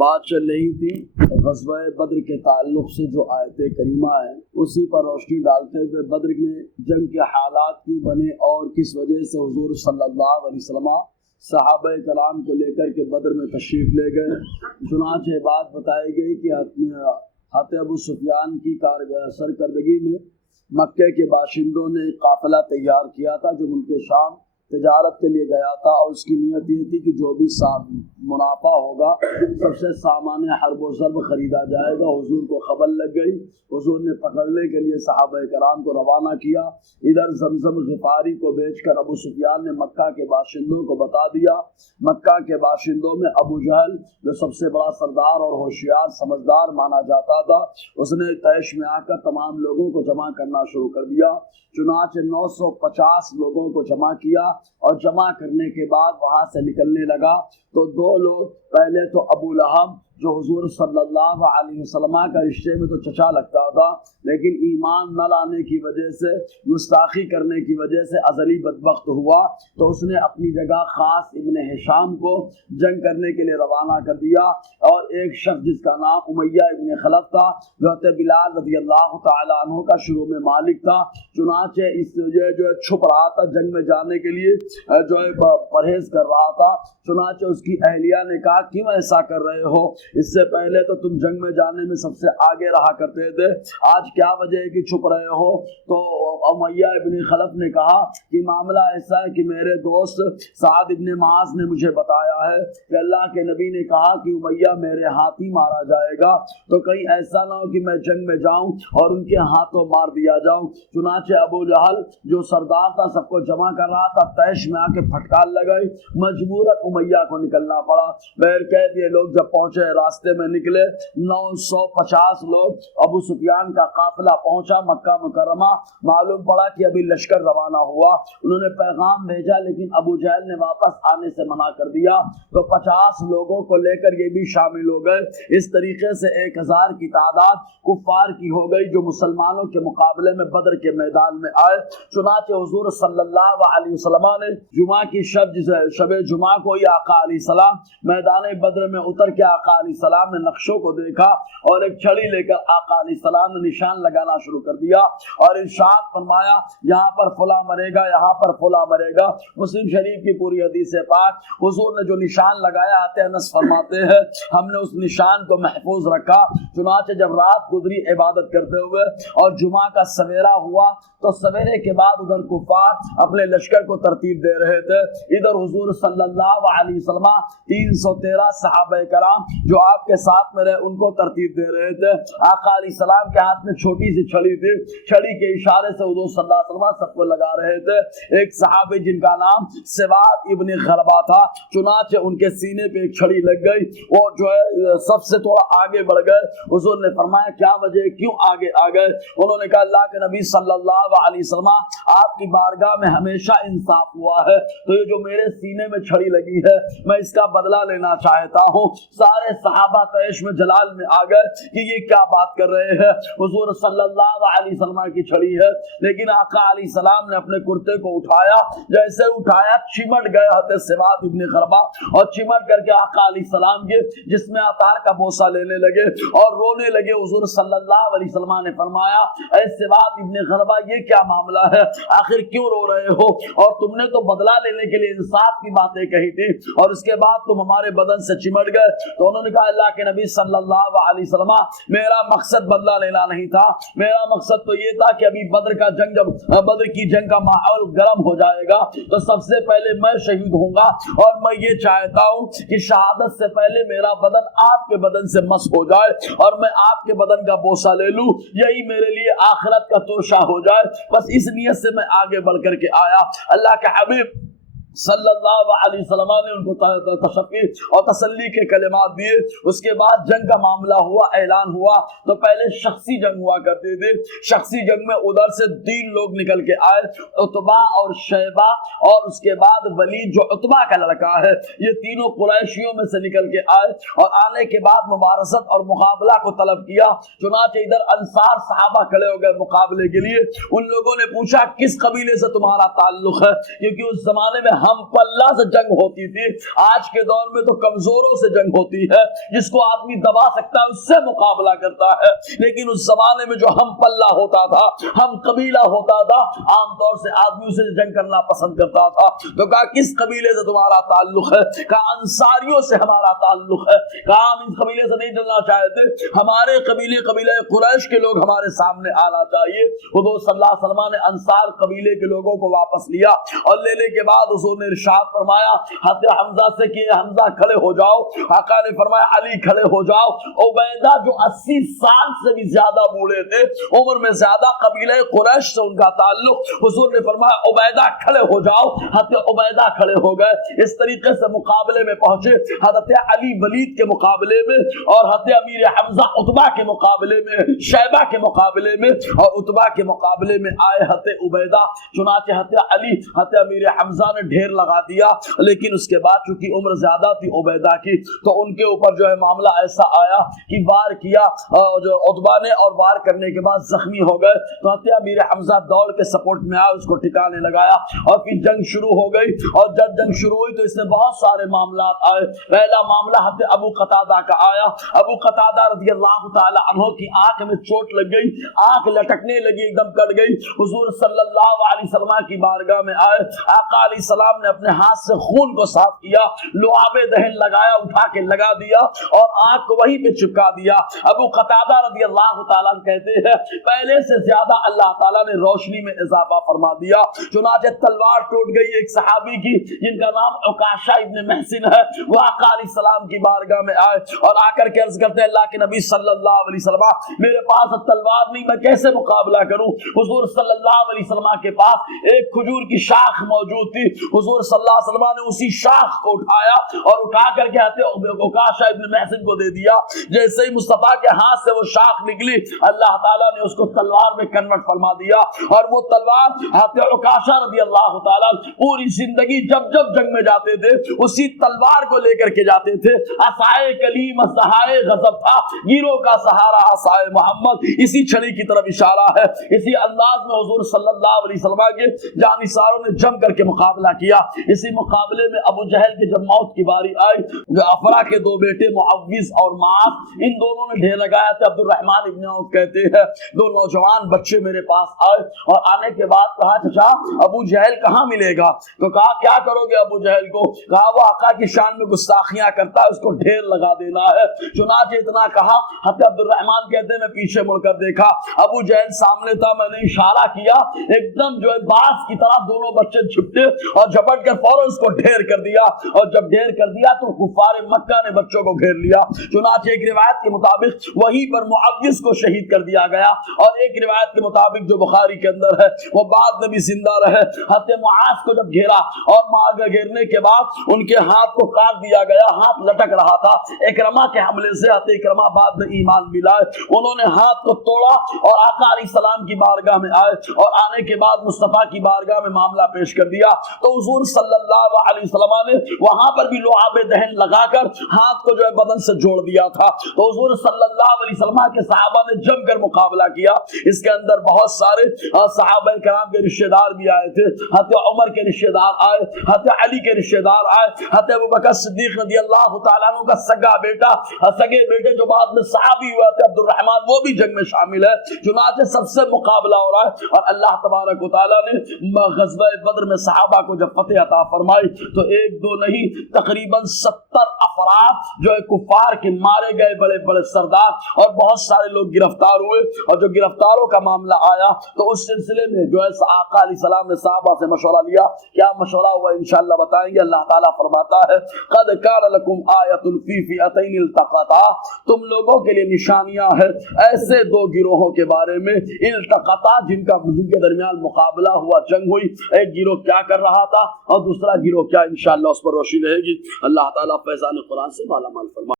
بات چل رہی تھی غزوہ بدر کے تعلق سے جو آیت کریمہ ہے اسی پر روشنی ڈالتے ہوئے بدر میں جنگ کے حالات کیوں بنے اور کس وجہ سے حضور صلی اللہ علیہ وسلم صحابہ کرام کو لے کر کے بدر میں تشریف لے گئے۔ چنانچہ بات بتائی گئی کہ حضرت ابو سفیان کی سرکردگی میں مکے کے باشندوں نے ایک قافلہ تیار کیا تھا جو ملک شام تجارت کے لیے گیا تھا، اور اس کی نیت یہ تھی کہ جو بھی منافع ہوگا سب سے سامان حرب و ضرب خریدا جائے گا۔ حضور کو خبر لگ گئی، حضور نے پکڑنے کے لیے صحابہ کرام کو روانہ کیا۔ ادھر زمزم غفاری کو بیچ کر ابو سفیان نے مکہ کے باشندوں کو بتا دیا۔ مکہ کے باشندوں میں ابو جہل جو سب سے بڑا سردار اور ہوشیار سمجھدار مانا جاتا تھا، اس نے طیش میں آ کر تمام لوگوں کو جمع کرنا شروع کر دیا۔ چنانچہ 950 لوگوں کو جمع کیا، اور جمع کرنے کے بعد وہاں سے نکلنے لگا تو دو لوگ، پہلے تو ابو لہب جو حضور صلی اللہ علیہ وسلم کا رشتے میں تو چچا لگتا تھا، لیکن ایمان نہ لانے کی وجہ سے، گستاخی کرنے کی وجہ سے ازلی بدبخت ہوا، تو اس نے اپنی جگہ خاص ابن ہشام کو جنگ کرنے کے لیے روانہ کر دیا، اور ایک شخص جس کا نام امیہ ابن خلف تھا جو حضرت بلال رضی اللہ تعالیٰ عنہ کا شروع میں مالک تھا، چنانچہ اس جو چھپ رہا تھا جنگ میں جانے کے لیے، جو پرہیز کر رہا تھا۔ چنانچہ اس کی اہلیہ نے کہا کیوں ایسا کر رہے ہو؟ اس سے پہلے تو تم جنگ میں جانے میں سب سے آگے رہا کرتے تھے، آج کیا وجہ ہے کہ چھپ رہے ہو؟ تو امیہ ابن خلف نے کہا کہ معاملہ ایسا ہے کہ میرے دوست سعد ابن معاذ نے مجھے بتایا ہے کہ اللہ کے نبی نے کہا کہ امیہ میرے ہاتھ ہی مارا جائے گا، تو کہیں ایسا نہ ہو کہ میں جنگ میں جاؤں اور ان کے ہاتھوں مار دیا جاؤں۔ چنانچہ ابو جہل جو سردار تھا سب کو جمع کر رہا تھا، طیش میں آ کے پھٹکار لگائی، مجبوراً امیہ کو نکلنا پڑا۔ بہرکیف یہ لوگ جب پہنچے، راستے میں نکلے 950 لوگ، ابو سفیان کا قافلہ پہنچا مکہ مکرمہ، معلوم پڑا کہ ابھی لشکر روانہ ہوا۔ انہوں نے پیغام بھیجا لیکن ابو جہل نے واپس آنے سے منع کر دیا، تو 50 لوگوں کو لے کر یہ بھی شامل ہو گئے۔ اس طریقے سے 1000 کی تعداد کفار کی ہو گئی جو مسلمانوں کے مقابلے میں بدر کے میدان میں آئے۔ چنانچہ حضور صلی اللہ علیہ وسلم نے جمعہ کی شب جمعہ کو ہی آقا علیہ السلام میدان بدر میں اتر کے آقا علیہ السلام نے نقشوں کو دیکھا اور ایک چھڑی لے کر آقا علیہ السلام نے نشان لگانا شروع کر دیا اور ارشاد فرمایا یہاں پر فلاں مرے گا، یہاں پر فلاں مرے گا۔ مسلم شریف کی پوری حدیث پاک، حضور نے جو نشان لگایا، آتے انس فرماتے ہیں ہم نے اس نشان کو محفوظ رکھا۔ چنانچہ جب رات گزری عبادت کرتے ہوئے اور جمعہ کا سویرا ہوا تو سویرے کے بعد ادھر کفار اپنے لشکر کو ترتیب دے رہے تھے، ادھر حضور صلی اللہ علیہ وسلم 313 صحابہ کرام جو آپ کے ساتھ میں رہے ان کو ترتیب دے رہے تھے۔ آقا علیہ السلام کے ہاتھ میں چھوٹی سی چھڑی تھی، چھڑی کے اشارے سے حضور صلی اللہ علیہ وسلم سب کو لگا رہے تھے۔ ایک صحابی جن کا نام سواد ابن غربہ تھا، چنانچہ ان کے سینے پہ ایک چھڑی لگ گئی، وہ جو ہے سب سے تھوڑا آگے بڑھ گئے۔ حضور نے فرمایا کیا وجہ ہے، کیوں آگے آ گئے؟ انہوں نے کہا اللہ کے نبی صلی اللہ علیہ وسلم آپ کی بارگاہ میں ہمیشہ انصاف ہوا ہے، تو یہ جو میرے سینے میں چھڑی لگی ہے میں اس کا بدلہ لینا چاہتا ہوں۔ سارے صحابہ طیش میں جلال میں آ گئے کہ یہ کیا بات کر رہے ہیں، حضور صلی اللہ علیہ وسلم کی چھڑی ہے۔ لیکن آقا علیہ السلام نے اپنے کرتے کو اٹھایا، جیسے اٹھایا چمٹ گئے حضرت سواد ابن غربہ، اور چمٹ کر کے آقا علیہ السلام کے جس میں عطار کا بوسہ لینے لگے اور رونے لگے۔ حضور صلی اللہ علیہ وسلم نے فرمایا اے سواد ابن غربہ یہ کیا معاملہ ہے، آخر کیوں رو رہے ہو؟ اور تم نے تو بدلہ لینے کے لیے انصاف کی باتیں کہی تھی اور اس کے بعد تم ہمارے بدن سے چمٹ گئے۔ تو انہوں نے کہا اللہ کے نبی صلی اللہ علیہ وسلم میرا مقصد بدلہ لینا نہیں تھا، میرا مقصد تو یہ تھا کہ ابھی بدر کا جنگ، جب بدر کی جنگ کا ماحول گرم ہو جائے گا تو سب سے پہلے میں شہید ہوں گا، اور میں یہ چاہتا ہوں کہ شہادت سے پہلے میرا بدن آپ کے بدن سے مس ہو جائے اور میں آپ کے بدن کا بوسہ لے لوں، یہی میرے لیے آخرت کا توشہ ہو جائے۔ بس اس نیت سے میں آگے بڑھ کر کے آیا۔ اللہ کے حبیب صلی اللہ علیہ وسلم نے ان کو تشفی اور تسلی کے کلمات دیے۔ اس کے بعد جنگ کا معاملہ ہوا، اعلان ہوا، تو پہلے شخصی جنگ ہوا کرتے تھے۔ شخصی جنگ میں ادھر سے 3 لوگ نکل کے آئے، عتبہ اور شیبہ اور اس کے بعد ولید جو عتبہ کا لڑکا ہے، یہ تینوں قریشیوں میں سے نکل کے آئے اور آنے کے بعد مبارزت اور مقابلہ کو طلب کیا۔ چنانچہ ادھر انصار صحابہ کھڑے ہو گئے مقابلے کے لیے۔ ان لوگوں نے پوچھا کس قبیلے سے تمہارا تعلق ہے، کیونکہ اس زمانے میں ہم پلہ سے جنگ ہوتی تھی، آج کے دور میں تو کمزوروں سے جنگ ہوتی ہے، جس کو آدمی دبا سکتا ہے اس سے مقابلہ کرتا ہے۔ لیکن اس زمانے میں جو ہم پلہ ہوتا تھا، ہم قبیلہ ہوتا تھا، عام طور سے آدمیوں سے جنگ کرنا پسند کرتا تھا۔ تو کہا کس قبیلے سے تمہارا تعلق ہے؟ کہا انصاریوں سے ہمارا تعلق ہے۔ کہا ہم اس قبیلے سے نہیں چلنا چاہتے، ہمارے قبیلہ قریش کے لوگ ہمارے سامنے آنا چاہیے۔ حضور صلی اللہ علیہ وسلم نے انصار قبیلے کے لوگوں کو واپس لیا، اور لینے کے بعد حضور نے ارشاد فرمایا حضرت حمزہ سے کہ حمزہ کھڑے ہو جاؤ۔ آقا نے فرمایا علی کھڑے ہو جاؤ۔ عبیدہ جو 80 سال سے بھی زیادہ بوڑھے تھے، عمر میں زیادہ، قبیلہ قریش سے ان کا تعلق، حضور نے فرمایا عبیدہ کھڑے ہو جاؤ۔ حضرت عبیدہ کھڑے ہو گئے۔ اس طریقے سے مقابلے میں پہنچے، حضرت علی ولید کے مقابلے میں، اور حضرت امیر حمزہ عتبہ کے مقابلے میں، شیبہ کے مقابلے میں، اور عتبہ کے مقابلے میں آئے حضرت عبیدہ۔ چنانچہ حضرت علی حضرت امیر حمزہ نے ڈھیر لگا دیا، لیکن اس کے بعد چونکہ عمر زیادہ تھی عبیدہ کی، تو ان کے اوپر جو ہے معاملہ ایسا آیا کہ وار کیا جو عتبہ نے، اور وار کرنے کے بعد زخمی ہو گئے۔ تو حضرت امیر حمزہ دوڑ کے سپورٹ میں آیا، اس کو ٹھکانے لگایا، اور پھر جنگ شروع ہو گئی۔ اور جب جنگ شروع ہوئی تو اس میں بہت سارے معاملات آئے۔ پہلا معاملہ حضرت ابو قتادہ کا آیا۔ ابو قتادہ رضی اللہ تعالی عنہ کی آنکھ میں چوٹ لگ گئی، آنکھ لٹکنے لگی، ایک دم کٹ گئی۔ حضور صلی اللہ علیہ وسلم کی بارگاہ میں آئے، آقا علیہ السلام نے اپنے ہاتھ سے خون کو صاف کیا، لعاب دہن لگایا، اٹھا کے لگا دیا، اور آنکھ کو وہیں پہ چپکا دیا۔ ابو قتادہ رضی اللہ تعالیٰ کہتے ہیں پہلے سے زیادہ اللہ تعالیٰ نے روشنی میں اضافہ فرما دیا۔ چنانچہ تلوار ٹوٹ گئی ایک صحابی کی جن کا نام عکاشہ ابن محسن ہے، وہ آقا علیہ السلام کی بارگاہ میں آئے اور آ کر کے عرض کرتے ہیں اللہ کے نبی صلی اللہ علیہ وسلم میرے پاس تلوار نہیں، میں کیسے مقابلہ کروں؟ حضور صلی اللہ علیہ وسلم کے پاس ایک کھجور کی شاخ موجود تھی، حضور صلی اللہ علیہ وسلم نے اسی شاخ کو اٹھایا اور اٹھا کر کے عکاشہ ابن محسن کو دے دیا۔ جیسے ہی مصطفیٰ کے ہاتھ سے وہ شاخ نکلی، اللہ تعالیٰ نے اس کو تلوار میں کنورٹ فرما دیا، اور وہ تلوار حضرت عکاشہ رضی اللہ تعالیٰ پوری زندگی جب جب جنگ میں جاتے تھے اسی تلوار کو لے کر کے جاتے تھے۔ عصائے کلیم عصائے غضب تھا، گیروں کا سہارا عصائے محمد، اسی چھڑی کی طرف اشارہ ہے۔ اسی انداز میں حضور صلی اللہ علیہ وسلم کے جانثاروں نے جم کر کے مقابلہ کیا۔ اسی مقابلے میں ابو جہل کی جب موت کی باری آئی، جو افرا کے دو بیٹے معوذ اور معاذ، ان دونوں نے ڈھیر لگایا تھا۔ عبد الرحمن ابن عوف کہتے ہیں دو نوجوان بچے میرے پاس آئے، اور آنے کے بعد کہا چچا ابو جہل کہاں ملے گا؟ تو کہا کیا کرو گے ابو جہل کو؟ کہا وہ آقا کی شان میں گستاخیاں کرتا ہے، اس کو ڈھیر لگا دینا ہے۔ چنانچہ اتنا کہا، حضرت عبد الرحمن کہتے ہیں میں پیچھے مڑ کر دیکھا، ابو جہل سامنے تھا، میں نے اشارہ کیا، ایک دم جو ہے باز کی طرح دونوں بچے چھپتے اور جھپٹ کر فوراً اس کو ڈھیر کر دیا، اور جب ڈھیر کر دیا تو کفار مکہ نے بچوں کو گھیر لیا۔ چنانچہ ایک روایت کے مطابق وہیں پر معوذ کو شہید کر دیا گیا، اور ایک روایت کے مطابق جو بخاری کے اندر ہے وہ بعد میں بھی زندہ رہے۔ حضرت معاذ کو جب گھیرا اور معاذ گھیرنے کے بعد ان کے ہاتھ کو کاٹ دیا گیا، ہاتھ لٹک رہا تھا، اکرمہ کے حملے سے حضرت اکرمہ بعد میں ایمان ملا، انہوں نے ہاتھ کو توڑا اور آقا علیہ السلام کی بارگاہ میں آئے، اور آنے کے بعد مصطفیٰ کی بارگاہ میں معاملہ پیش کر دیا۔ تو حضور صلی اللہ علیہ وسلم نے وہاں پر بھی لعاب دہن لگا کر ہاتھ کو جو ہے بدن سے جوڑ دیا تھا۔ تو حضور صلی اللہ علیہ وسلم کے صحابہ نے جم کر مقابلہ کیا۔ اس کے اندر بہت سارے صحابہ کرام کے رشتہ دار بھی آئے تھے، حضرت عمر کے رشتہ دار آئے، حضرت علی کے رشتہ دار آئے، حضرت ابوبکر صدیق رضی اللہ تعالیٰ عنہ کا سگا بیٹا، سگے بیٹے جو بعد میں صحابی ہوئے تھے عبد الرحمن، وہ بھی جنگ میں شامل ہے۔ چنانچہ سب سے مقابلہ ہو رہا ہے، اور اللہ تبارک و تعالیٰ نے غزوہ بدر میں صحابہ کو جب فتح عطا فرمائی تو ایک دو نہیں تقریباً 70 افراد جو ہے کفار کے مارے گئے، بڑے بڑے سردار، اور بہت سارے لوگ گرفتار ہوئے۔ اور جو گرفتاروں کا معاملہ آیا تو اس سلسلے میں جو ہے آقا علیہ السلام نے صحابہ سے مشورہ لیا، کیا مشورہ ہوا انشاءاللہ بتائیں گے۔ اللہ تعالیٰ فرماتا ہے قد کان لکم آیۃ فی فئتین التقطا، تم لوگوں کے لیے نشانیاں ہیں ایسے دو گروہوں کے بارے میں، التقطا جن کے درمیان مقابلہ ہوا، جنگ ہوئی، ایک گروہ کیا کر رہا تھا اور دوسرا گروہ کیا، انشاءاللہ اس پر روشنی رہے گی۔ اللہ تعالیٰ فیضان قرآن سے مالا مال فرمائے۔